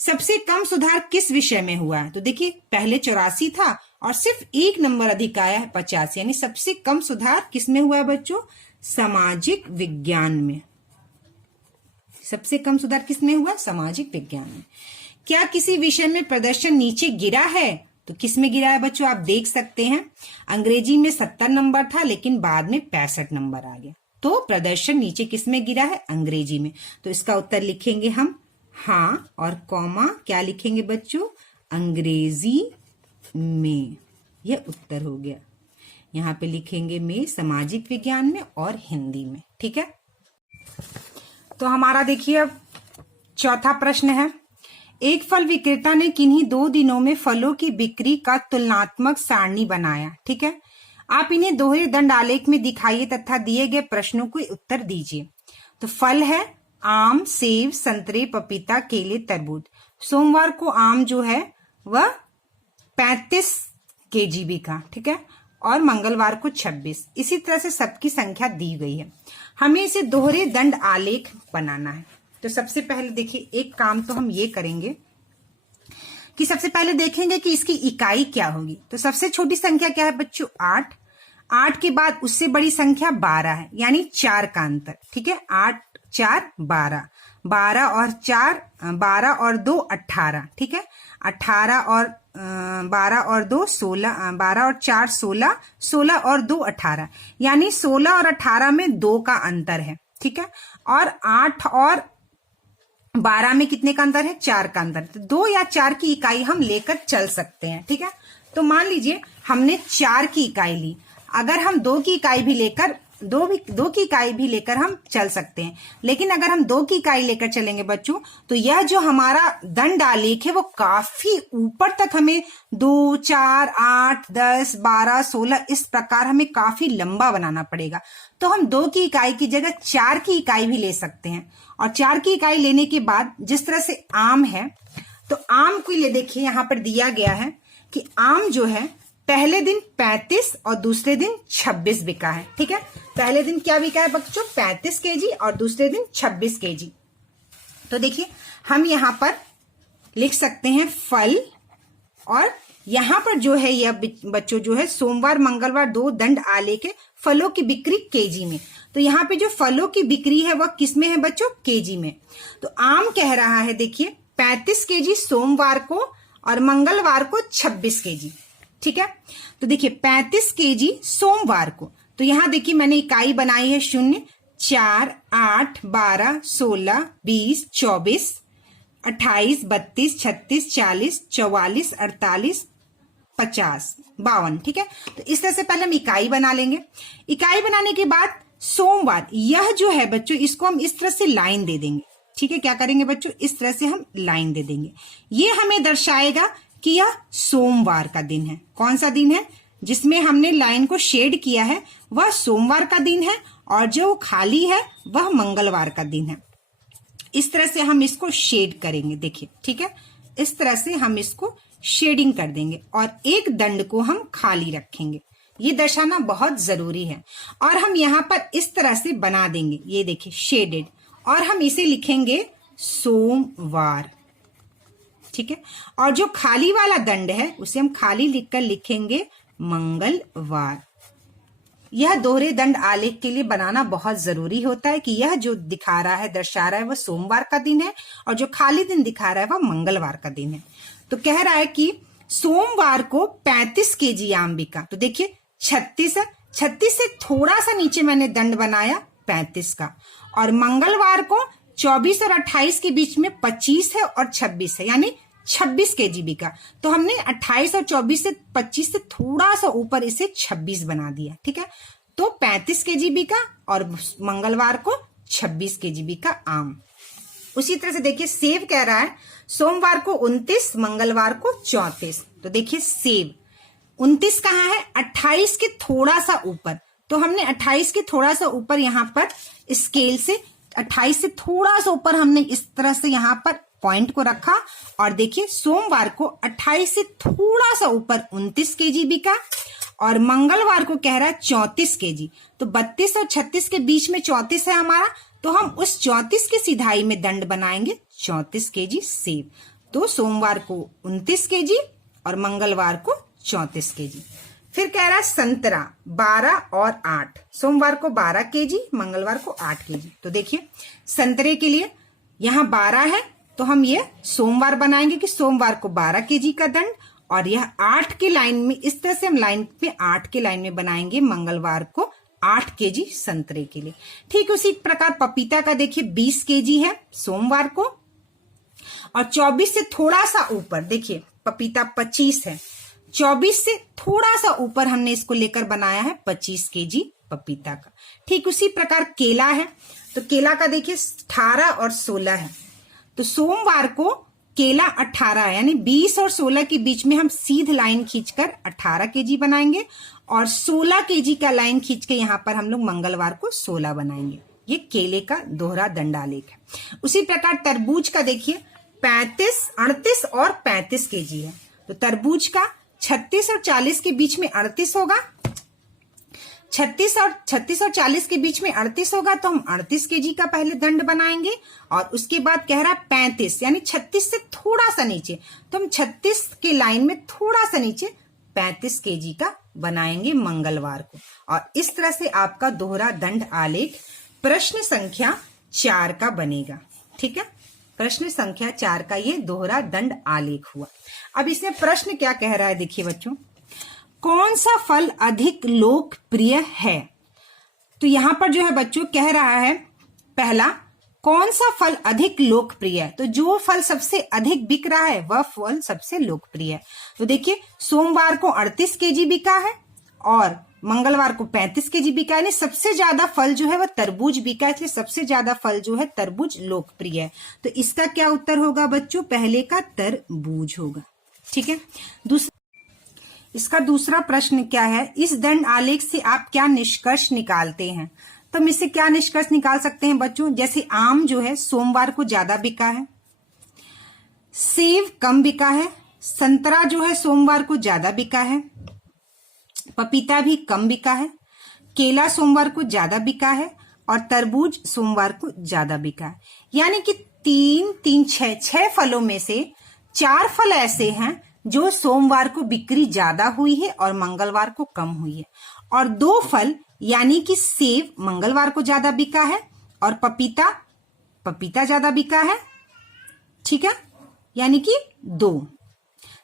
सबसे कम सुधार किस विषय में हुआ है? तो देखिए पहले 84 था और सिर्फ 1 नंबर अधिक आया है 50, यानी सबसे कम सुधार किसमें हुआ है बच्चों? सामाजिक विज्ञान में। सबसे कम सुधार किसमें हुआ? सामाजिक विज्ञान में। क्या किसी विषय में प्रदर्शन नीचे गिरा है? तो किसमें गिरा है बच्चों? आप देख सकते हैं अंग्रेजी में 70 नंबर था, लेकिन बाद में 65 नंबर आ गया। तो प्रदर्शन नीचे किसमें गिरा है? अंग्रेजी में। तो इसका उत्तर लिखेंगे हम हाँ, और कॉमा क्या लिखेंगे बच्चों? अंग्रेजी में। यह उत्तर हो गया। यहाँ पे लिखेंगे में सामाजिक विज्ञान में और हिंदी में। ठीक है, तो हमारा देखिए अब चौथा प्रश्न है। एक फल विक्रेता ने किन्हीं 2 दिनों में फलों की बिक्री का तुलनात्मक सारणी बनाया। ठीक है, आप इन्हें दोहरे दंड आलेख में दिखाइए तथा दिए गए प्रश्नों को उत्तर दीजिए। तो फल है आम, सेब, संतरे, पपीता, केले, तरबूज। सोमवार को आम जो है वह 35 kg बिका। ठीक है, और मंगलवार को 26। इसी तरह से सबकी संख्या दी गई है। हमें इसे दोहरे दंड आलेख बनाना है। तो सबसे पहले देखिए एक काम तो हम ये करेंगे कि सबसे पहले देखेंगे कि इसकी इकाई क्या होगी। तो सबसे छोटी संख्या क्या है बच्चों? 8। 8 के बाद उससे बड़ी संख्या 12 है, यानी 4 का अंतर। ठीक है, 8 4 12, 12 और 4 12 और 2 18। ठीक है, 18 और 12 और 2 16, 12 और 4 16, 16 और 2 18, यानी 16 और 18 में 2 का अंतर है। ठीक है, और 8 और 12 में कितने का अंतर है? 4 का अंतर। तो 2 या 4 की इकाई हम लेकर चल सकते हैं। ठीक है, तो मान लीजिए हमने 4 की इकाई ली। अगर हम 2 की इकाई भी लेकर 2 की इकाई भी लेकर हम चल सकते हैं, लेकिन अगर हम 2 की इकाई लेकर चलेंगे बच्चों तो यह जो हमारा दंड आलेख है वो काफी ऊपर तक हमें 2 4 8 10 12 16 इस प्रकार हमें काफी लंबा बनाना पड़ेगा। तो हम 2 की इकाई की जगह 4 की इकाई भी ले सकते हैं। और 4 की इकाई लेने के बाद जिस तरह से आम है, तो आम के लिए देखिए यहां पर दिया गया है कि आम जो है पहले दिन 35 और दूसरे दिन 26 बिका है। ठीक है, पहले दिन क्या बिका है बच्चों? 35 kg और दूसरे दिन 26 kg। तो देखिए हम यहां पर लिख सकते हैं फल, और यहां पर जो है यह बच्चों जो है सोमवार मंगलवार 2 दंड आलेख है फलों की बिक्री केजी में। तो यहाँ पे जो फलों की बिक्री है वह किस में है बच्चों? केजी में। तो आम कह रहा है देखिए 35 kg सोमवार को और मंगलवार को 26 kg। ठीक है, तो देखिए 35 kg सोमवार को, तो यहां देखिए मैंने इकाई बनाई है 0 4 8 12 16 20 24 28 32 36 40 44 48 50 52। ठीक है, तो इस तरह से पहले हम इकाई बना लेंगे। इकाई बनाने के बाद सोमवार यह जो है बच्चों इसको हम इस तरह से लाइन दे देंगे। ठीक है, क्या करेंगे बच्चों? इस तरह से हम लाइन दे देंगे। ये हमें दर्शाएगा कि यह सोमवार का दिन है। कौन सा दिन है? जिसमें हमने लाइन को शेड किया है वह सोमवार का दिन है, और जो खाली है वह मंगलवार का दिन है। इस तरह से हम इसको शेड करेंगे। देखिए, ठीक है, इस तरह से हम इसको शेडिंग कर देंगे और एक दंड को हम खाली रखेंगे। ये दर्शाना बहुत जरूरी है। और हम यहाँ पर इस तरह से बना देंगे, ये देखिए शेडेड, और हम इसे लिखेंगे सोमवार। ठीक है, और जो खाली वाला दंड है उसे हम खाली लिखकर लिखेंगे मंगलवार। यह दोहरे दंड आलेख के लिए बनाना बहुत जरूरी होता है कि यह जो दिखा रहा है दर्शा रहा है वह सोमवार का दिन है, और जो खाली दिन दिखा रहा है वह मंगलवार का दिन है। तो कह रहा है कि सोमवार को 35 kg आम बिका। तो देखिए 36 है, 36 से थोड़ा सा नीचे मैंने दंड बनाया 35 का, और मंगलवार को 24 और 28 के बीच में 25 है और 26 है, यानी 26 kg बिका। तो हमने 28 और 24 से 25 से थोड़ा सा ऊपर इसे 26 बना दिया। ठीक है, तो 35 kg बिका और मंगलवार को 26 kg बिका आम। उसी तरह से देखिए सेब कह रहा है सोमवार को 29, मंगलवार को 34। तो देखिए सेब 29 कहाँ है? 28 के थोड़ा सा ऊपर। तो हमने 28 के थोड़ा सा ऊपर यहाँ पर स्केल से 28 से थोड़ा सा ऊपर हमने इस तरह से यहाँ पर पॉइंट को रखा और देखिए सोमवार को 28 से थोड़ा सा ऊपर 29 केजी बिका और मंगलवार को कह रहा है 34 केजी। तो 32 और 36 के बीच में 34 है हमारा, तो हम उस 34 की सिधाई में दंड बनाएंगे 34 केजी सेब। तो सोमवार को 29 केजी और मंगलवार को 34 केजी। फिर कह रहा है संतरा 12 और 8, सोमवार को 12 केजी, मंगलवार को 8 केजी। तो देखिए संतरे के लिए यहाँ 12 है तो हम ये सोमवार बनाएंगे कि सोमवार को 12 केजी का दंड, और यह 8 की लाइन में, इस तरह से हम लाइन पे 8 की लाइन में बनाएंगे मंगलवार को 8 केजी संतरे के लिए। ठीक उसी प्रकार पपीता का देखिए 20 केजी है सोमवार को, और 24 से थोड़ा सा ऊपर देखिए पपीता 25 है, 24 से थोड़ा सा ऊपर हमने इसको लेकर बनाया है 25 केजी पपीता का। ठीक उसी प्रकार केला है, तो केला का देखिए 18 और 16 है, तो सोमवार को केला 18 है, यानी 20 और 16 के बीच में हम सीधी लाइन खींचकर 18 केजी बनाएंगे, और 16 केजी का लाइन खींच के यहाँ पर हम लोग मंगलवार को 16 बनाएंगे। ये केले का दोहरा दंडालेख है। उसी प्रकार तरबूज का देखिए 35, 38 और 35 केजी है, तो तरबूज का 36 और 40 के बीच में 38 होगा, 36 और 40 के बीच में 38 होगा, तो हम 38 केजी का पहले दंड बनाएंगे, और उसके बाद कह रहा है 35 यानी 36 से थोड़ा सा नीचे, तो हम 36 के लाइन में थोड़ा सा नीचे 35 केजी का बनाएंगे मंगलवार को। और इस तरह से आपका दोहरा दंड आलेख प्रश्न संख्या 4 का बनेगा। ठीक है, प्रश्न संख्या 4 का ये दोहरा दंड आलेख हुआ। अब इसमें प्रश्न क्या कह रहा है देखिए बच्चों, कौन सा फल अधिक लोकप्रिय है? तो यहां पर जो है बच्चों कह रहा है पहला, कौन सा फल अधिक लोकप्रिय है? तो जो फल सबसे अधिक बिक रहा है वह फल सबसे लोकप्रिय है। तो देखिए सोमवार को 38 केजी बिका है और मंगलवार को 35 केजी बिका है, सबसे ज्यादा फल जो है वह तरबूज बिका है, इसलिए सबसे ज्यादा फल जो है तरबूज लोकप्रिय है। तो इसका क्या उत्तर होगा बच्चों? पहले का तरबूज होगा। ठीक है, इसका दूसरा प्रश्न क्या है, इस दंड आलेख से आप क्या निष्कर्ष निकालते हैं? तो हम इससे क्या निष्कर्ष निकाल सकते हैं बच्चों, जैसे आम जो है सोमवार को ज्यादा बिका है, सेब कम बिका है, संतरा जो है सोमवार को ज्यादा बिका है, पपीता भी कम बिका है, केला सोमवार को ज्यादा बिका है, और तरबूज सोमवार को ज्यादा बिका है। यानी कि 6 फलों में से 4 फल ऐसे हैं जो सोमवार को बिक्री ज्यादा हुई है और मंगलवार को कम हुई है, और 2 फल यानी कि सेब मंगलवार को ज्यादा बिका है और पपीता ज्यादा बिका है। ठीक है, यानी कि 2,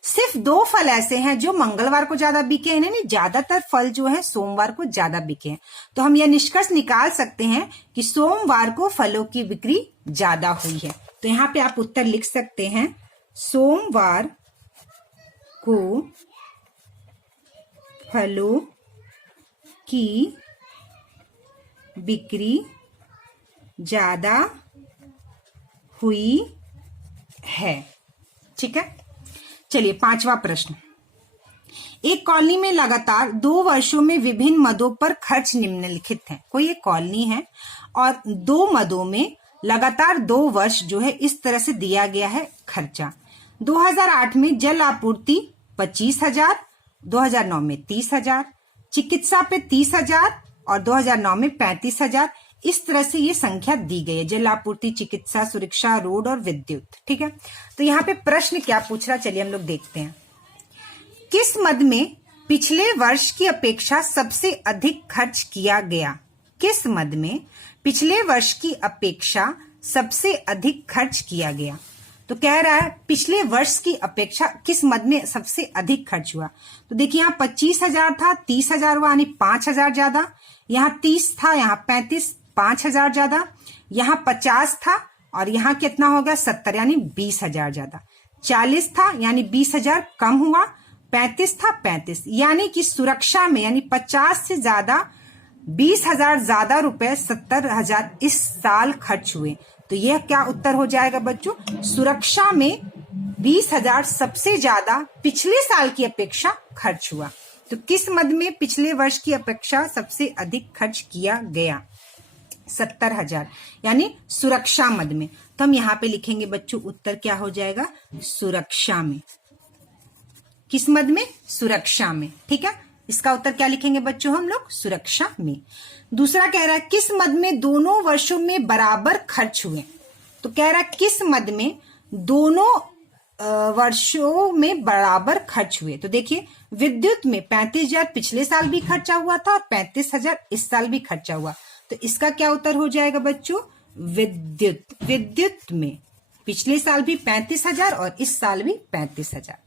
सिर्फ 2 फल ऐसे हैं जो मंगलवार को ज्यादा बिके हैं, यानी ज्यादातर फल जो है सोमवार को ज्यादा बिके हैं। तो हम यह निष्कर्ष निकाल सकते हैं कि सोमवार को फलों की बिक्री ज्यादा हुई है। तो यहाँ पे आप उत्तर लिख सकते हैं, सोमवार को फलों की बिक्री ज्यादा हुई है। ठीक है, चलिए 5वां प्रश्न, एक कॉलोनी में लगातार 2 वर्षों में विभिन्न मदों पर खर्च निम्नलिखित है। कोई एक कॉलोनी है और 2 मदों में लगातार 2 वर्ष जो है इस तरह से दिया गया है खर्चा। 2008 में जल आपूर्ति 25,000, 2009 में 30,000, चिकित्सा पे 30,000 और 2009 में 35,000। इस तरह से ये संख्या दी गई है, जल आपूर्ति, चिकित्सा, सुरक्षा, रोड और विद्युत। ठीक है, तो यहाँ पे प्रश्न क्या पूछ रहा, चलिए हम लोग देखते हैं। किस मद में पिछले वर्ष की अपेक्षा सबसे अधिक खर्च किया गया? किस मद में पिछले वर्ष की अपेक्षा सबसे अधिक खर्च किया गया? तो कह रहा है पिछले वर्ष की अपेक्षा किस मद में सबसे अधिक खर्च हुआ। तो देखिए यहाँ 25,000 था, 30,000 हुआ, यानी 5,000 ज्यादा। यहाँ 30 था, यहाँ 35, 5,000 ज्यादा। यहाँ 50 था और यहाँ कितना हो गया 70, यानी 20,000 ज्यादा। 40 था यानी 20,000 कम हुआ, 35 था 35, यानी कि सुरक्षा में यानी 50 से ज्यादा 20,000 ज्यादा रुपए 70,000 इस साल खर्च हुए। तो यह क्या उत्तर हो जाएगा बच्चों? सुरक्षा में 20,000 सबसे ज्यादा पिछले साल की अपेक्षा खर्च हुआ। तो किस मद में पिछले वर्ष की अपेक्षा सबसे अधिक खर्च किया गया? 70,000 यानी सुरक्षा मद में। तो हम यहाँ पे लिखेंगे बच्चों उत्तर क्या हो जाएगा, सुरक्षा में। किस मद में, सुरक्षा में। ठीक है, इसका उत्तर क्या लिखेंगे बच्चों हम लोग, सुरक्षा में। दूसरा कह रहा है किस मद में दोनों वर्षों में बराबर खर्च हुए। तो कह रहा है किस मद में दोनों वर्षों में बराबर खर्च हुए। तो देखिए विद्युत में 35,000 पिछले साल भी खर्चा हुआ था और 35,000 इस साल भी खर्चा हुआ। तो इसका क्या उत्तर हो जाएगा बच्चों, विद्युत। विद्युत में पिछले साल भी 35,000 और इस साल भी 35,000।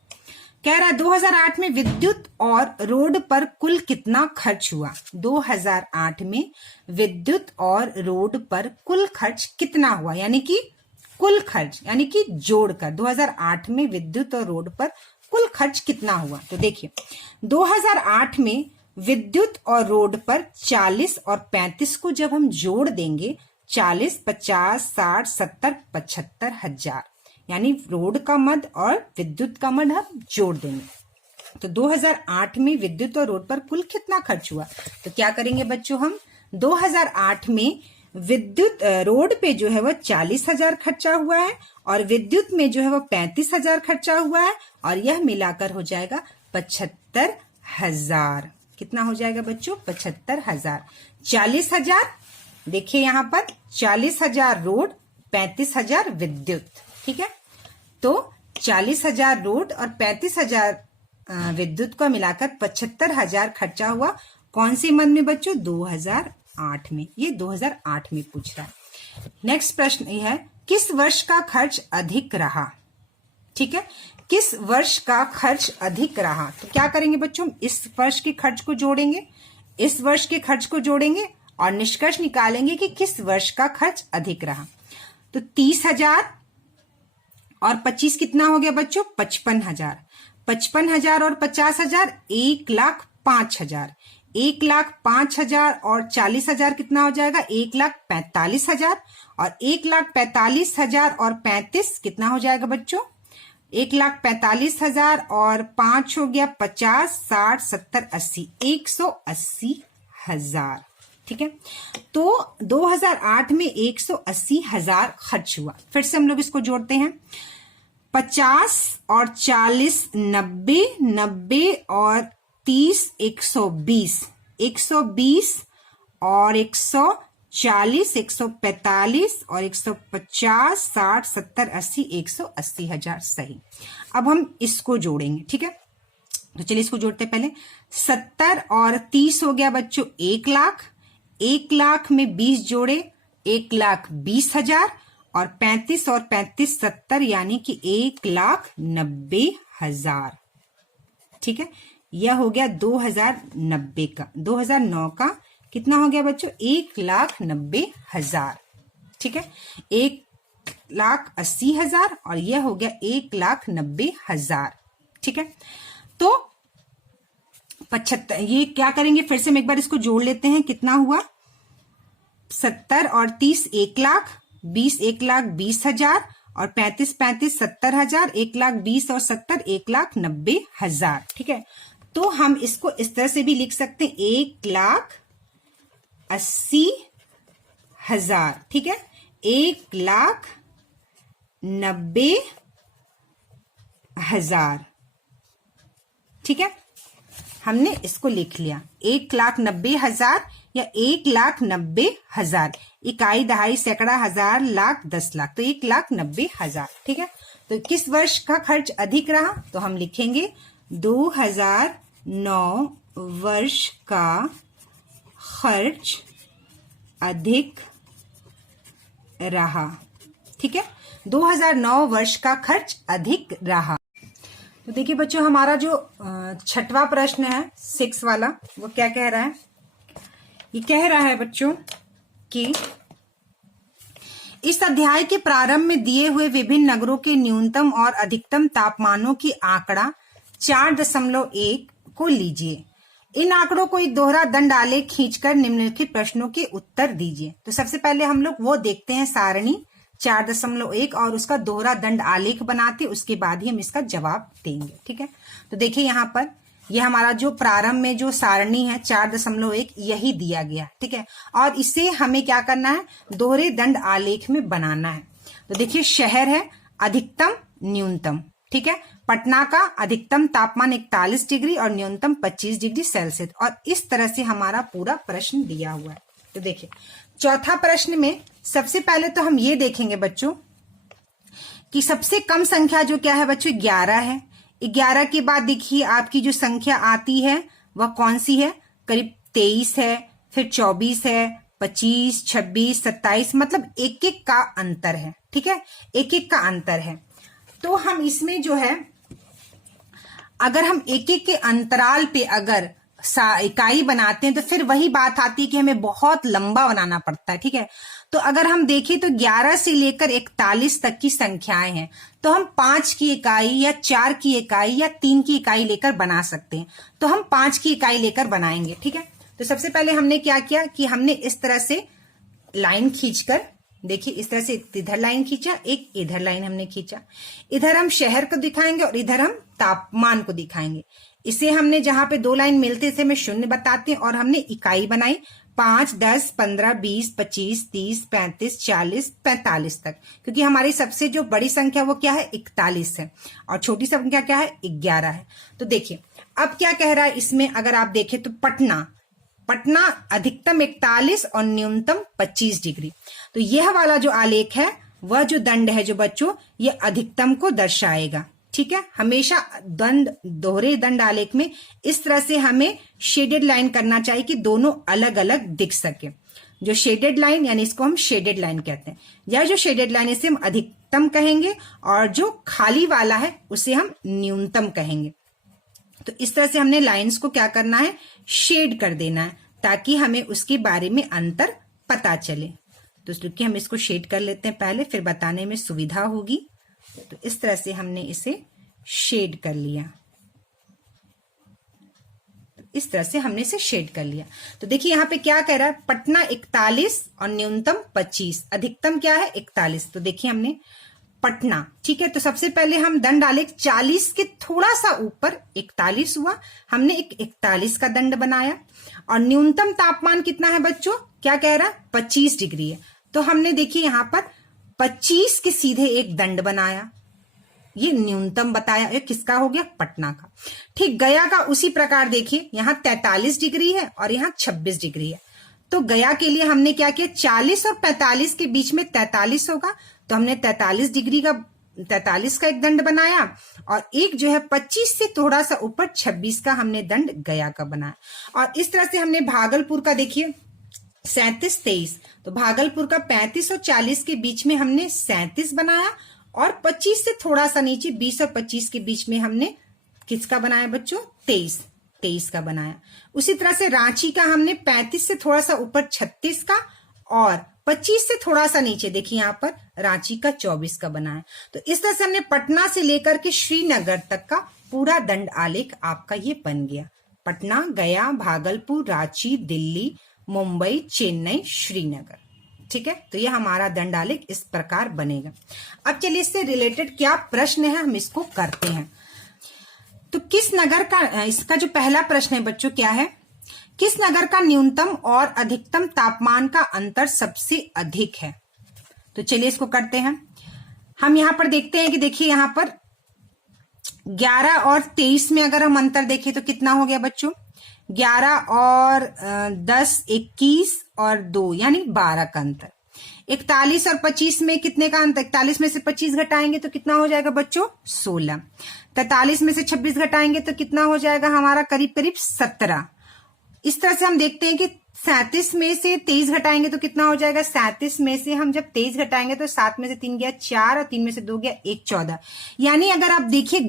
कह रहा है 2008 में विद्युत और रोड पर कुल कितना खर्च हुआ। 2008 में विद्युत और रोड पर कुल खर्च कितना हुआ, यानी कि कुल खर्च यानी कि जोड़कर 2008 में विद्युत और रोड पर कुल खर्च कितना हुआ। तो देखिए 2008 में विद्युत और रोड पर 40 और 35 को जब हम जोड़ देंगे, 40, 50, 60, 70, 75,000, यानी रोड का मद और विद्युत का मद हम जोड़ देंगे। तो 2008 में विद्युत और रोड पर कुल कितना खर्च हुआ। तो क्या करेंगे बच्चों हम, 2008 में विद्युत रोड पे जो है वो 40,000 खर्चा हुआ है और विद्युत में जो है वो 35,000 खर्चा हुआ है और यह मिलाकर हो जाएगा 75,000। कितना हो जाएगा बच्चों, 75,000। 40,000 देखिए यहाँ पर 40,000 रोड, 35,000 विद्युत। ठीक है, तो 40,000 रोड और 35,000 विद्युत को मिलाकर 75,000 खर्चा हुआ। कौन से मद में बच्चों, 2008 में। ये 2008 में पूछ रहा है। नेक्स्ट प्रश्न यह है किस वर्ष का खर्च अधिक रहा। ठीक है, किस वर्ष का खर्च अधिक रहा। तो क्या करेंगे बच्चों, इस वर्ष के खर्च को जोड़ेंगे, इस वर्ष के खर्च को जोड़ेंगे और निष्कर्ष निकालेंगे कि किस वर्ष का खर्च अधिक रहा। तो 30,000 और 25 कितना हो गया बच्चों, 55,000। 55,000 और 50,000 1,05,000। 1,05,000 और 40,000 कितना हो जाएगा, 1,45,000। और 1,45,000 और 35 कितना हो जाएगा बच्चों, 1,45,000 और 5 हो गया 50, 60, 70, 80, 180,000। ठीक है, तो 2008 में 180,000 खर्च हुआ। फिर से हम लोग इसको जोड़ते हैं, 50 और 40 90, 90 और 30 120, 120 और 140 145 और 150 60 70 80, 180,000 सही। अब हम इसको जोड़ेंगे। ठीक है, तो चलिए इसको जोड़ते हैं। पहले 70 और 30 हो गया बच्चों 1 लाख। 1 लाख में 20 जोड़े 1,20,000 और 35 और 35 70 यानी कि 1,90,000। ठीक है, यह हो गया 2090 का। 2009 का कितना हो गया बच्चों, 1,90,000। ठीक है, 1,80,000 और यह हो गया 1,90,000। ठीक है, तो 75, ये क्या करेंगे फिर से हम एक बार इसको जोड़ लेते हैं। कितना हुआ, 70 और 30 1 लाख, 20 1,20,000 और 35 35 70,000, 1,20,000 और 70 1,90,000। ठीक है, तो हम इसको इस तरह से भी लिख सकते हैं 1,80,000। ठीक है, 1,90,000। ठीक है, हमने इसको लिख लिया 1,90,000 या 1,90,000। इकाई, दहाई, सैकड़ा, हजार, लाख, 10 लाख, तो 1,90,000। ठीक है, तो किस वर्ष का खर्च अधिक रहा। तो हम लिखेंगे 2009 वर्ष का खर्च अधिक रहा। ठीक है, 2009 वर्ष का खर्च अधिक रहा। तो देखिए बच्चों हमारा जो 6वां प्रश्न है 6 वाला, वो क्या कह रहा है। ये कह रहा है बच्चों कि इस अध्याय के प्रारंभ में दिए हुए विभिन्न नगरों के न्यूनतम और अधिकतम तापमानों की आंकड़ा 4.1 को लीजिए। इन आंकड़ों को एक दोहरा दंड आलेख खींचकर निम्नलिखित प्रश्नों के उत्तर दीजिए। तो सबसे पहले हम लोग वो देखते हैं सारणी 4.1 और उसका दोहरा दंड आलेख बनाते, उसके बाद ही हम इसका जवाब देंगे। ठीक है, तो देखिए यहाँ पर ये हमारा जो प्रारंभ में जो सारणी है 4.1 यही दिया गया, ठीक है। और इसे हमें क्या करना है, दोहरे दंड आलेख में बनाना है। तो देखिए शहर है, अधिकतम न्यूनतम, ठीक है। पटना का अधिकतम तापमान 41 डिग्री और न्यूनतम 25 डिग्री सेल्सियस, और इस तरह से हमारा पूरा प्रश्न दिया हुआ है। तो देखिए चौथा प्रश्न में सबसे पहले तो हम ये देखेंगे बच्चों कि सबसे कम संख्या जो क्या है बच्चों 11 है। 11 के बाद देखिए आपकी जो संख्या आती है वह कौन सी है, करीब 23 है, फिर 24 है, 25, 26, 27, मतलब एक एक का अंतर है, ठीक है, एक एक का अंतर है। तो हम इसमें जो है अगर हम एक एक के अंतराल पे अगर इकाई बनाते हैं तो फिर वही बात आती है कि हमें बहुत लंबा बनाना पड़ता है, ठीक है। तो अगर हम देखें तो 11 से लेकर 41 तक की संख्याएं हैं, तो हम 5 की इकाई या 4 की इकाई या 3 की इकाई लेकर बना सकते हैं। तो हम 5 की इकाई लेकर बनाएंगे, ठीक है। तो सबसे पहले हमने क्या किया कि हमने इस तरह से लाइन खींचकर, देखिए इस तरह से इधर लाइन खींचा, एक इधर लाइन हमने खींचा, इधर हम शहर को दिखाएंगे और इधर हम तापमान को दिखाएंगे। इसे हमने जहां पे 2 लाइन मिलते इसे में 0 बताते हैं और हमने इकाई बनाई 5, 10, 15, 20, 25, 30, 35, 40, 45 तक, क्योंकि हमारी सबसे जो बड़ी संख्या वो क्या है 41 है और छोटी संख्या क्या है 11 है। तो देखिए अब क्या कह रहा है इसमें, अगर आप देखें तो पटना अधिकतम 41 और न्यूनतम 25 डिग्री। तो यह वाला जो आलेख है वह जो दंड है जो बच्चों ये अधिकतम को दर्शाएगा, ठीक है। हमेशा दोहरे दंड आलेख में इस तरह से हमें शेडेड लाइन करना चाहिए कि दोनों अलग अलग दिख सके। जो शेडेड लाइन यानी इसको हम शेडेड लाइन कहते हैं, या जो शेडेड लाइन इसे हम अधिकतम कहेंगे और जो खाली वाला है उसे हम न्यूनतम कहेंगे। तो इस तरह से हमने लाइंस को क्या करना है, शेड कर देना है ताकि हमें उसके बारे में अंतर पता चले। तो रुकिए हम इसको शेड कर लेते हैं पहले, फिर बताने में सुविधा होगी। तो इस तरह से हमने इसे शेड कर लिया, इस तरह से हमने इसे शेड कर लिया। तो देखिए यहाँ पे क्या कह रहा है, पटना 41 और न्यूनतम 25, अधिकतम क्या है 41। तो देखिए हमने पटना, ठीक है। तो सबसे पहले हम दंड आलेख 40 के थोड़ा सा ऊपर 41 हुआ, हमने एक 41 का दंड बनाया। और न्यूनतम तापमान कितना है बच्चों, क्या कह रहा है 25 डिग्री है। तो हमने देखिए यहाँ पर 25 के सीधे एक दंड बनाया, ये न्यूनतम बताया, ये किसका हो गया पटना का। ठीक गया का उसी प्रकार देखिए यहाँ 43 डिग्री है और यहाँ 26 डिग्री है। तो गया के लिए हमने क्या किया, 40 और 45 के बीच में 43 होगा, तो हमने 43 डिग्री का 43 का एक दंड बनाया और एक जो है 25 से थोड़ा सा ऊपर 26 का हमने दंड गया का बनाया। और इस तरह से हमने भागलपुर का देखिए 37, 23, तो भागलपुर का 35 और 40 के बीच में हमने 37 बनाया और 25 से थोड़ा सा नीचे 20 और 25 के बीच में हमने किसका बनाया बच्चों 23 का बनाया। उसी तरह से रांची का हमने 35 से थोड़ा सा ऊपर 36 का और 25 से थोड़ा सा नीचे देखिए यहाँ पर रांची का 24 का बनाया। तो इस तरह से हमने पटना से लेकर के श्रीनगर तक का पूरा दंड आलेख आपका ये बन गया। पटना, गया, भागलपुर, रांची, दिल्ली, मुंबई, चेन्नई, श्रीनगर, ठीक है। तो ये हमारा दंड आलेख इस प्रकार बनेगा। अब चलिए इससे रिलेटेड क्या प्रश्न है हम इसको करते हैं। तो किस नगर का, इसका जो पहला प्रश्न है बच्चों क्या है, किस नगर का न्यूनतम और अधिकतम तापमान का अंतर सबसे अधिक है। तो चलिए इसको करते हैं। हम यहां पर देखते हैं कि देखिए यहां पर 11 और 23 में अगर हम अंतर देखें तो कितना हो गया बच्चों, 11 और 10, 21 और 2 यानी 12 का अंतर। 41 और 25 में कितने का अंतर, 41 में से 25 घटाएंगे तो कितना हो जाएगा बच्चों 16। 43 में से 26 घटाएंगे तो कितना हो जाएगा हमारा करीब करीब 17। इस तरह से हम देखते हैं कि 37 में से 23 घटाएंगे तो कितना हो जाएगा, 37 में से हम जब 23 घटाएंगे तो 7 में से 3 गया 4 और 3 में से 2 गया 1, 14। यानी अगर आप देखिए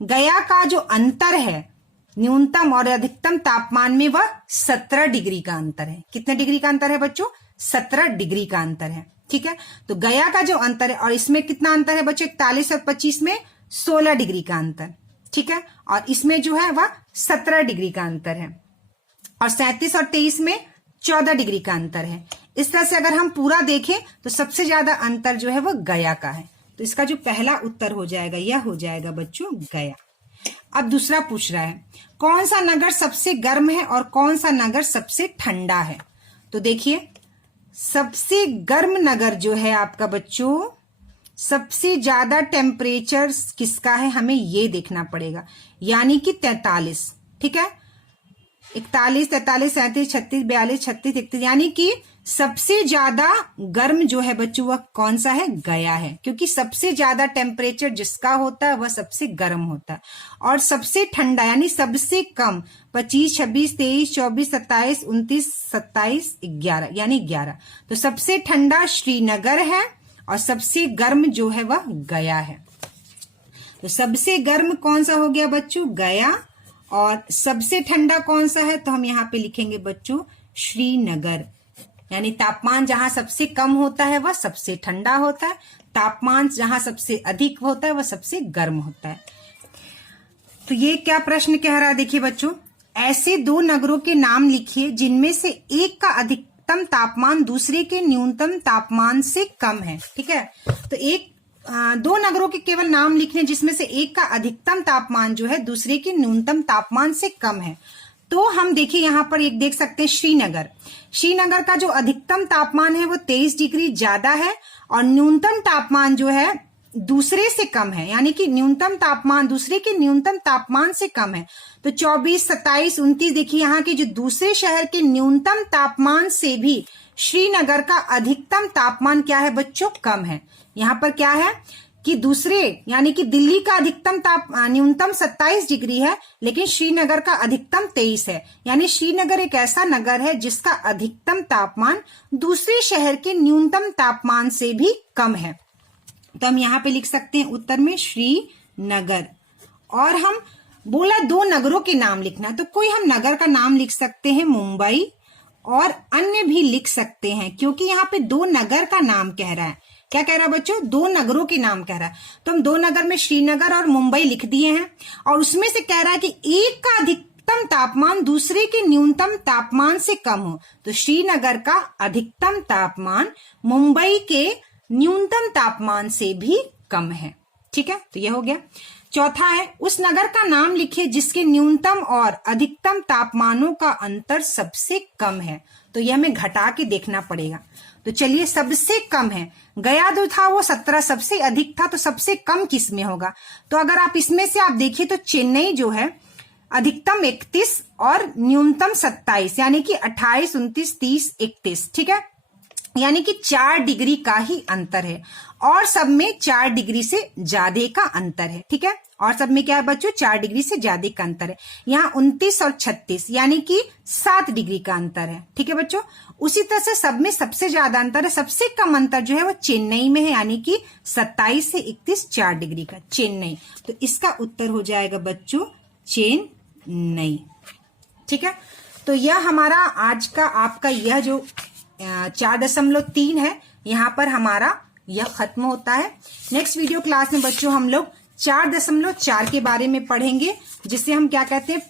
गया का जो अंतर है न्यूनतम और अधिकतम तापमान में वह 17 डिग्री का अंतर है। कितने डिग्री का अंतर है बच्चों, 17 डिग्री का अंतर है, ठीक है। तो गया का जो अंतर है और इसमें कितना अंतर है बच्चों, 41 और 25 में 16 डिग्री का अंतर, ठीक है। और इसमें जो है वह 17 डिग्री का अंतर है और 37 और 23 में 14 डिग्री का अंतर है। इस तरह से अगर हम पूरा देखें तो सबसे ज्यादा अंतर जो है वो गया का है। तो इसका जो पहला उत्तर हो जाएगा यह हो जाएगा बच्चों गया। अब दूसरा पूछ रहा है कौन सा नगर सबसे गर्म है और कौन सा नगर सबसे ठंडा है। तो देखिए सबसे गर्म नगर जो है आपका बच्चों, सबसे ज्यादा टेम्परेचर किसका है हमें ये देखना पड़ेगा, यानी कि 43, ठीक है, 41, 43, 37, 36, 42, 36, 31, यानी कि सबसे ज्यादा गर्म जो है बच्चों वह कौन सा है, गया है, क्योंकि सबसे ज्यादा टेम्परेचर जिसका होता है वह सबसे गर्म होता है। और सबसे ठंडा यानी सबसे कम 25, 26, 23, 24, 27, 29, 27, 11 यानी 11। तो सबसे ठंडा श्रीनगर है और सबसे गर्म जो है वह गया है। तो सबसे गर्म कौन सा हो गया बच्चों, गया, और सबसे ठंडा कौन सा है, तो हम यहाँ पे लिखेंगे बच्चों श्रीनगर। यानी तापमान जहां सबसे कम होता है वह सबसे ठंडा होता है, तापमान जहां सबसे अधिक होता है वह सबसे गर्म होता है। तो ये क्या प्रश्न कह रहा है, देखिए बच्चों, ऐसे दो नगरों के नाम लिखिए जिनमें से एक का अधिकतम तापमान दूसरे के न्यूनतम तापमान से कम है। ठीक है, तो दो नगरों के केवल नाम लिखने जिसमें से एक का अधिकतम तापमान जो है दूसरे के न्यूनतम तापमान से कम है। तो हम देखिए यहाँ पर एक देख सकते हैं श्रीनगर। श्रीनगर का जो अधिकतम तापमान है वो 23 डिग्री ज्यादा है और न्यूनतम तापमान जो है दूसरे से कम है, यानी कि न्यूनतम तापमान दूसरे के न्यूनतम तापमान से कम है। तो 24, 27, 29 देखिए यहाँ के जो दूसरे शहर के न्यूनतम तापमान से भी श्रीनगर का अधिकतम तापमान क्या है बच्चों, कम है। यहाँ पर क्या है कि दूसरे यानी कि दिल्ली का अधिकतम न्यूनतम 27 डिग्री है लेकिन श्रीनगर का अधिकतम 23 है। यानी श्रीनगर एक ऐसा नगर है जिसका अधिकतम तापमान दूसरे शहर के न्यूनतम तापमान से भी कम है। तो हम यहाँ पे लिख सकते हैं उत्तर में श्रीनगर। और हम बोला दो नगरों के नाम लिखना, तो कोई हम नगर का नाम लिख सकते हैं मुंबई और अन्य भी लिख सकते हैं, क्योंकि यहाँ पे दो नगर का नाम कह रहा है। क्या कह रहा है बच्चों, दो नगरों के नाम कह रहा है। तो हम दो नगर में श्रीनगर और मुंबई लिख दिए हैं और उसमें से कह रहा है कि एक का अधिकतम तापमान दूसरे के न्यूनतम तापमान से कम हो। तो श्रीनगर का अधिकतम तापमान मुंबई के न्यूनतम तापमान से भी कम है। ठीक है, तो यह हो गया। चौथा है उस नगर का नाम लिखिए जिसके न्यूनतम और अधिकतम तापमानों का अंतर सबसे कम है। तो यह हमें घटा के देखना पड़ेगा। तो चलिए, सबसे कम है, गया जो था वो 17, सबसे अधिक था, तो सबसे कम किस में होगा। तो अगर आप इसमें से आप देखिए तो चेन्नई जो है अधिकतम 31 और न्यूनतम 27, यानी कि 28, 29, 30, 31। ठीक है, यानी कि 4 डिग्री का ही अंतर है और सब में 4 डिग्री से ज्यादा का अंतर है। ठीक है, और सब में क्या है बच्चों, 4 डिग्री से ज्यादा का अंतर है। यहाँ 29 और 36 यानी कि 7 डिग्री का अंतर है। ठीक है बच्चों, उसी तरह से सब में सबसे ज्यादा अंतर है, सबसे कम अंतर जो है वो चेन्नई में है, यानी कि 27 से 31 4 डिग्री का, चेन्नई। तो इसका उत्तर हो जाएगा बच्चों चेन्नई। ठीक है, तो यह हमारा आज का आपका यह जो 4.3 है, यहाँ पर हमारा यह खत्म होता है। नेक्स्ट वीडियो क्लास में बच्चों हम लोग 4.4 के बारे में पढ़ेंगे, जिसे हम क्या कहते हैं,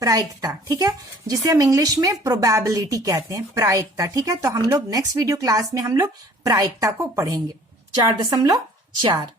प्रायिकता। ठीक है, जिसे हम इंग्लिश में प्रोबेबिलिटी कहते हैं, प्रायिकता। ठीक है, तो हम लोग नेक्स्ट वीडियो क्लास में हम लोग प्रायिकता को पढ़ेंगे 4.4।